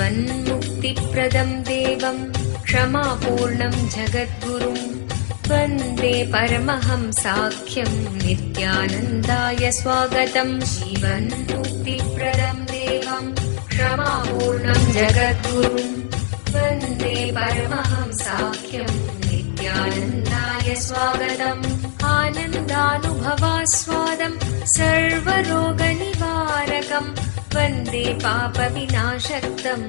जीवन्मुक्तिप्रदं देवं क्षमापूर्णं जगद्गुरुं वन्दे परमहंसाख्यं नित्यानन्दाय स्वागतं। जीवन्मुक्तिप्रदं देवं क्षमापूर्णं जगद्गुरुं वन्दे परमहंसाख्यं नित्यानन्दाय स्वागतम्। आनन्दानुभवास्वादं सर्वरोगनिवारकं वन्दे पापविनाशक्तं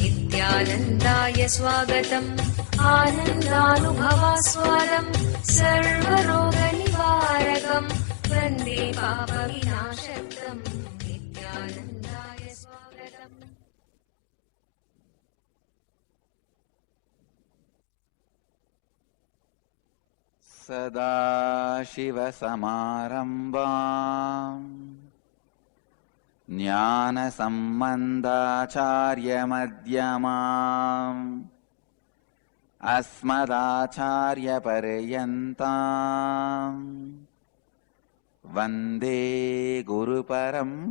नित्यानन्दाय स्वागतम्। आनन्दानुभवास्वादं सर्वरोगनिवारकं वन्दे पापविनाशक्तं नित्यानन्दाय स्वागतम्। सदाशिवसमारम्भाम् ज्ञानसम्बन्धाचार्यमध्यमाम् अस्मदाचार्यपर्यन्ताम् वन्दे गुरुपरम्पराम्।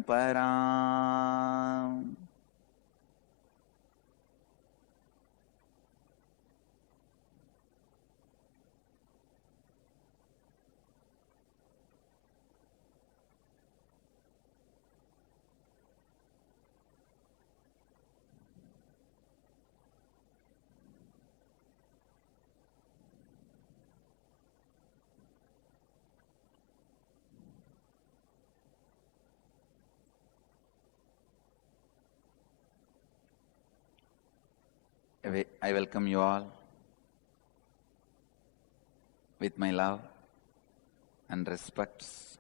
I welcome you all with my love and respects.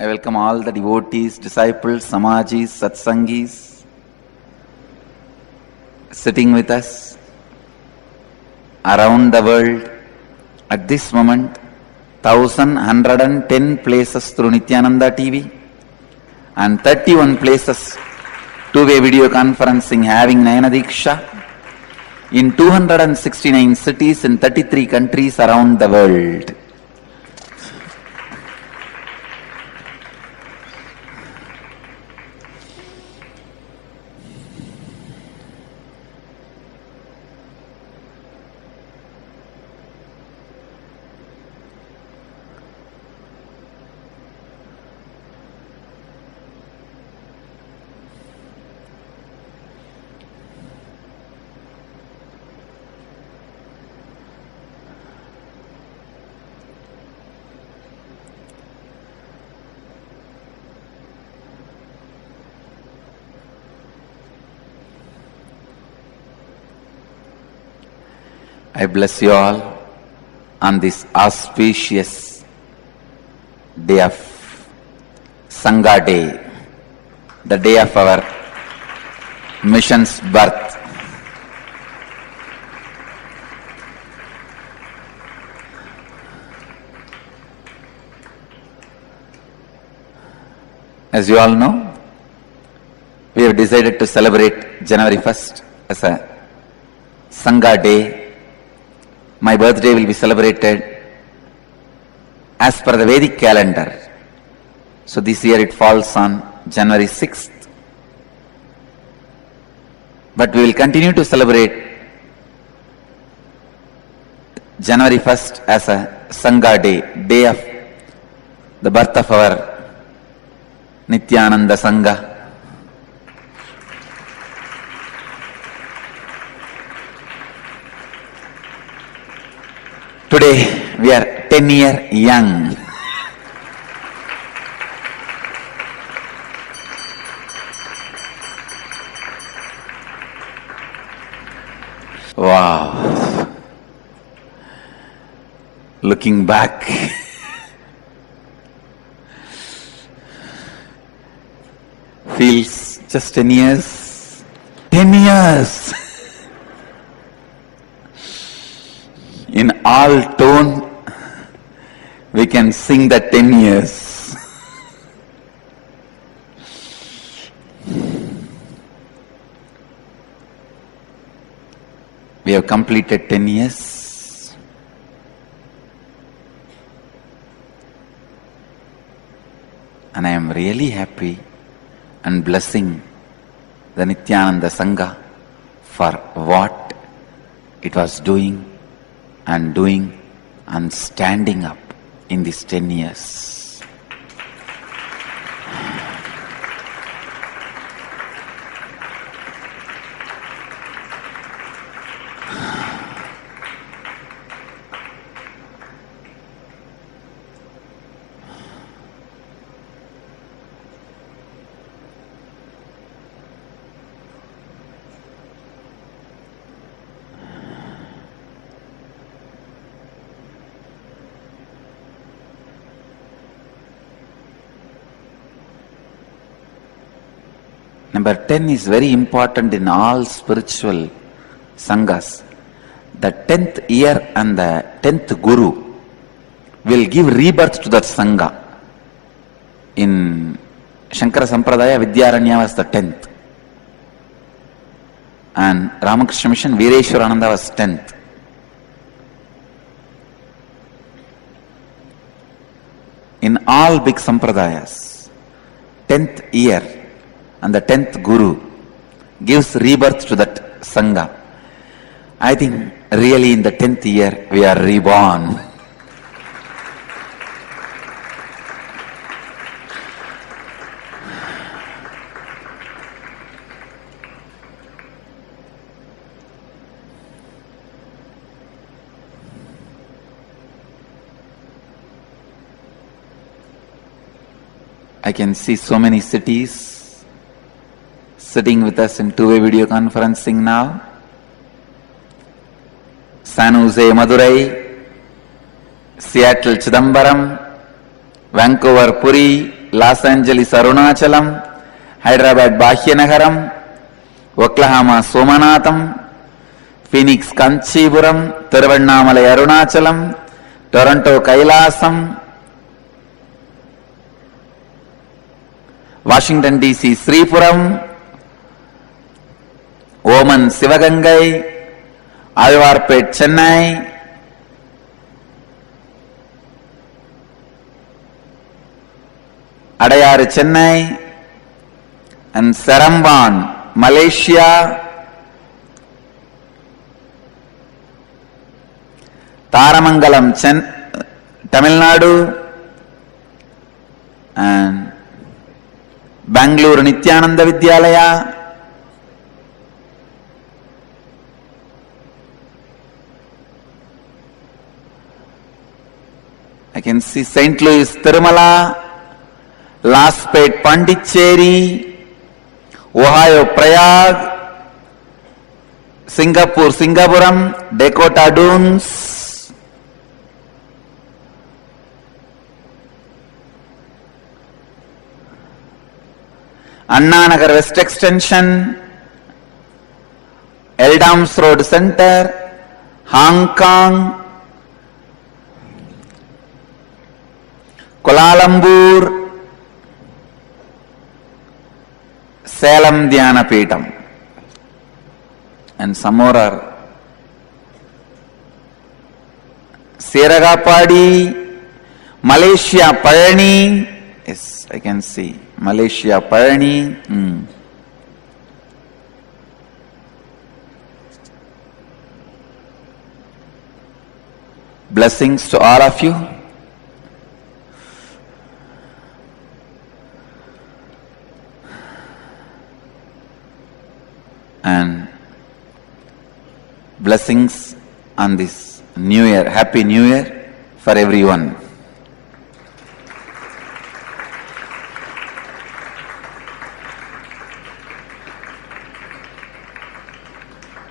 I welcome all the devotees, disciples, samajis, satsangis sitting with us around the world at this moment. 1,110 places through Nityananda TV and 31 places two-way video conferencing having Nayana Diksha in 269 cities in 33 countries around the world. I bless you all on this auspicious day of Sangha Day, the day of our mission's birth. As you all know, we have decided to celebrate January 1st as a Sangha Day. My birthday will be celebrated as per the Vedic calendar. So this year it falls on January 6th. But we will continue to celebrate January 1st as a Sangha Day, day of the birth of our Nityananda Sangha. Today we are 10 years young. Wow. Looking back, feels just 10 years. 10 years. In all tone, we can sing that 10 years. We have completed 10 years. And I am really happy and blessing the Nityananda Sangha for what it was doing and standing up in these 10 years. Number 10 is very important in all spiritual sanghas. The 10th year and the 10th guru will give rebirth to that sangha. In Shankara Sampradaya, Vidyaranya was the 10th. And Ramakrishna Mission, Veereshwarananda was 10th. In all big sampradayas, 10th year and the 10th guru gives rebirth to that sangha. I think really in the 10th year we are reborn. I can see so many cities sitting with us in two-way video conferencing now. San Jose, Madurai, Seattle, Chidambaram, Vancouver, Puri, Los Angeles, Arunachalam, Hyderabad, Bhagyanagaram, Oklahoma, Somanatham, Phoenix, Kanchipuram, Tiruvannamalai, Arunachalam, Toronto, Kailasam, Washington DC, Sripuram, Oman, Sivagangai, Alvarpet, Chennai, Adayar, Chennai, and Seremban, Malaysia, Taramangalam, Tamil Nadu, and Bangalore Nityananda Vidyalaya, I can see St. Louis, Tirumala, Laspet, Pondicherry, Ohio, Prayag, Singapore, Singapuram, Dakota Dunes, Anna Nagar West Extension, Eldams Road Center, Hong Kong, Kuala Lumpur, Salem Dhyana Peetham, and some more are Siragapadi, Malaysia, Payani. Yes, I can see Malaysia, Payani. Blessings to all of you. And blessings on this New Year, Happy New Year for everyone.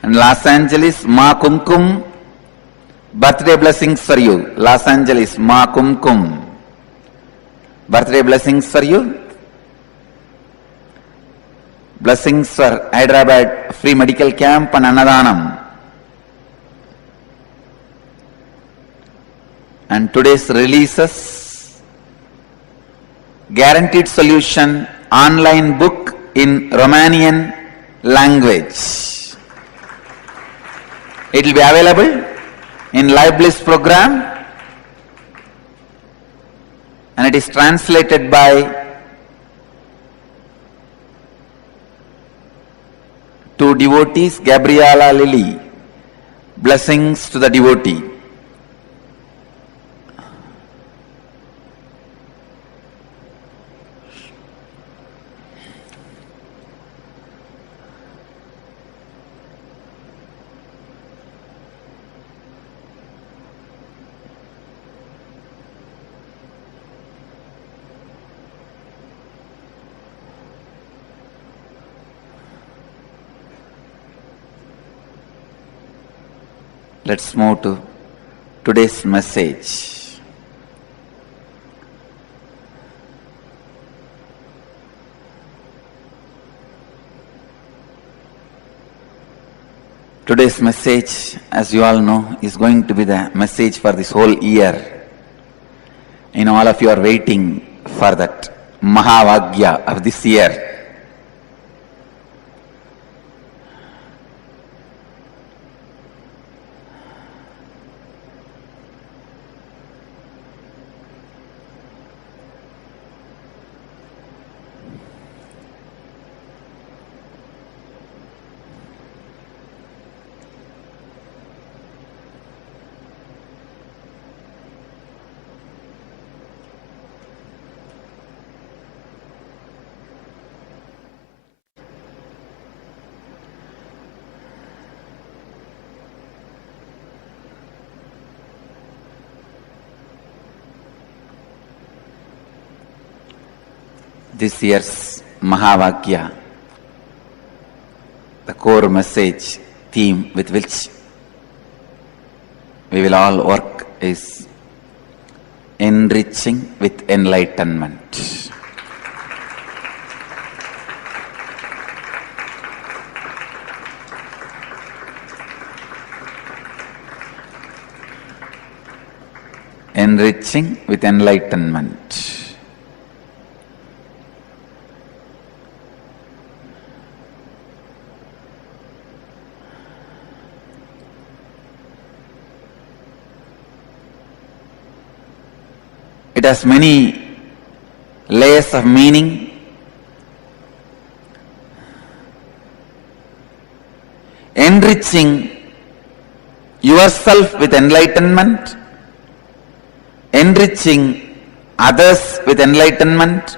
And Los Angeles, Ma Kumkum, birthday blessings for you. Los Angeles, Ma Kumkum, birthday blessings for you. Blessings for Hyderabad Free Medical Camp and Annadanam. And today's releases, Guaranteed Solution online book in Romanian language. It will be available in Live Bliss program, and it is translated by devotees, Gabriela Lilly. Blessings to the devotee. Let's move to today's message. Today's message, as you all know, is going to be the message for this whole year. All of you are waiting for that Mahavagya of this year. This year's Mahavagya, the core message theme with which we will all work is enriching with enlightenment. Enriching with enlightenment. It has many layers of meaning. Enriching yourself with enlightenment, enriching others with enlightenment,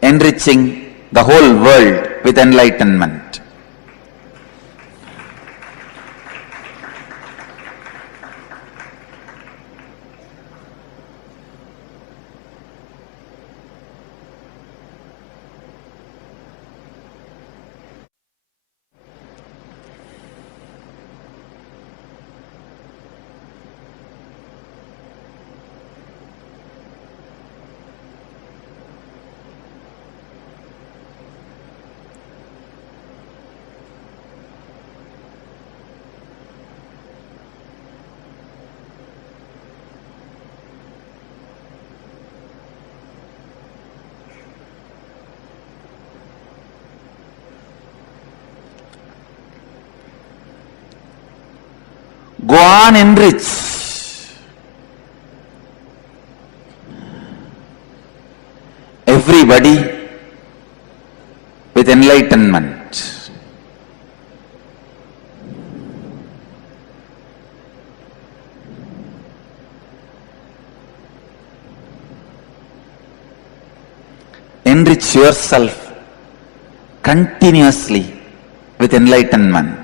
enriching the whole world with enlightenment. Go on, enrich. Everybody with enlightenment. Enrich yourself continuously with enlightenment.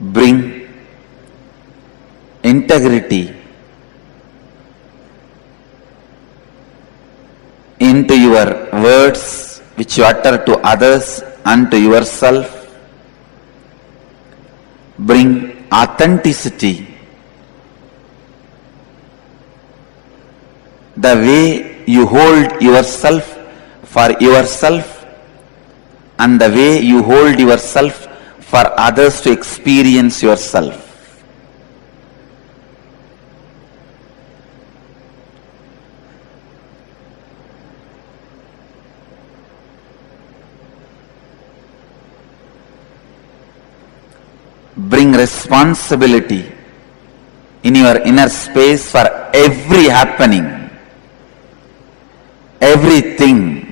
Bring integrity into your words which you utter to others and to yourself. Bring authenticity. The way you hold yourself for yourself and the way you hold yourself for others to experience yourself. bring responsibility in your inner space for every happening, everything.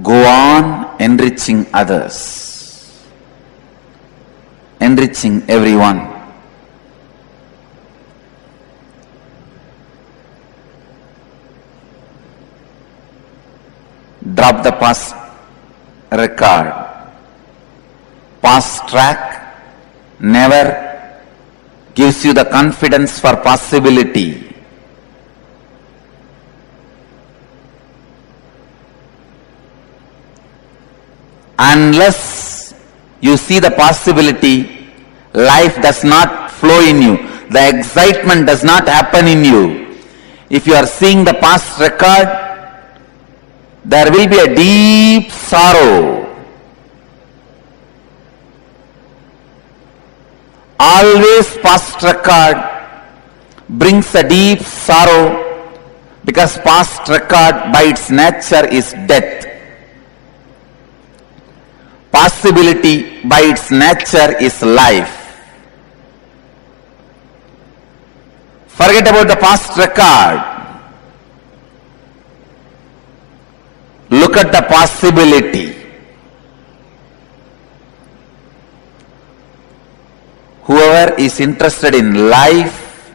Go on enriching others, enriching everyone. Drop the past record. Past track never gives you the confidence for possibility. Unless you see the possibility, life does not flow in you. The excitement does not happen in you. If you are seeing the past record, there will be a deep sorrow. Always past record brings a deep sorrow because past record by its nature is death. Possibility by its nature is life. Forget about the past record. Look at the possibility. Whoever is interested in life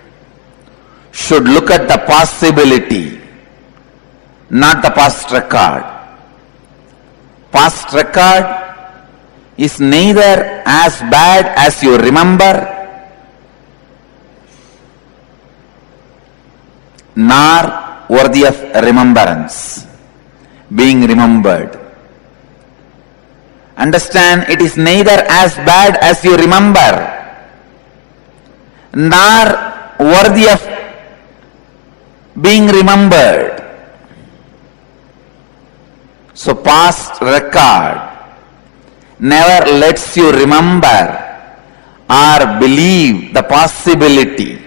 should look at the possibility, not the past record. Past record is neither as bad as you remember, nor worthy of remembrance, being remembered. Understand, it is neither as bad as you remember, nor worthy of being remembered. So past record never lets you remember or believe the possibility.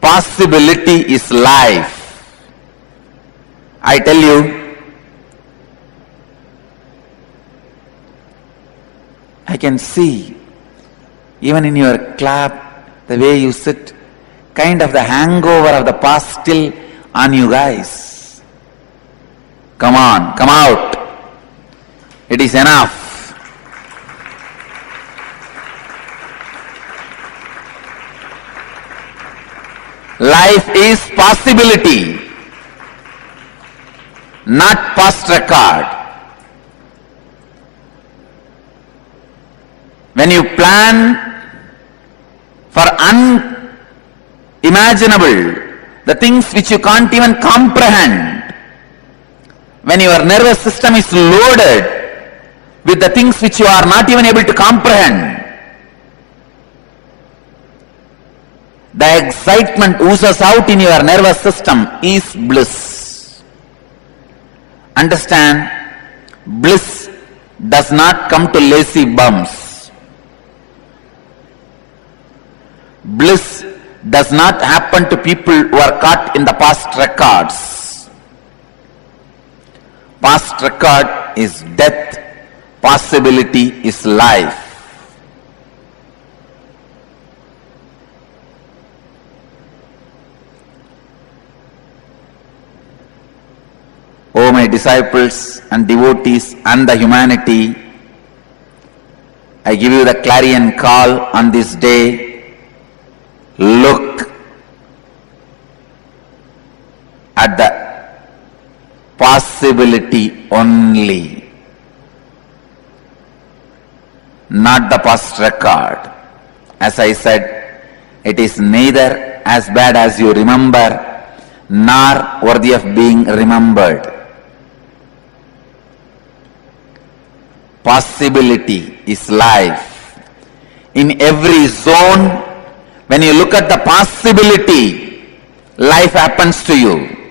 Possibility is life. I tell you, I can see even in your clap, the way you sit, kind of the hangover of the past still on you guys. Come on, come out. It is enough. Life is possibility, not past record. When you plan for unimaginable, the things which you can't even comprehend, when your nervous system is loaded with the things which you are not even able to comprehend, the excitement oozes out in your nervous system is bliss. Understand, bliss does not come to lazy bums. Bliss does not happen to people who are caught in the past records. Past record is death. Possibility is life. O my disciples and devotees and the humanity, I give you the clarion call on this day. Look at the possibility only, not the past record. As I said, it is neither as bad as you remember, nor worthy of being remembered. Possibility is life. In every zone, when you look at the possibility, life happens to you.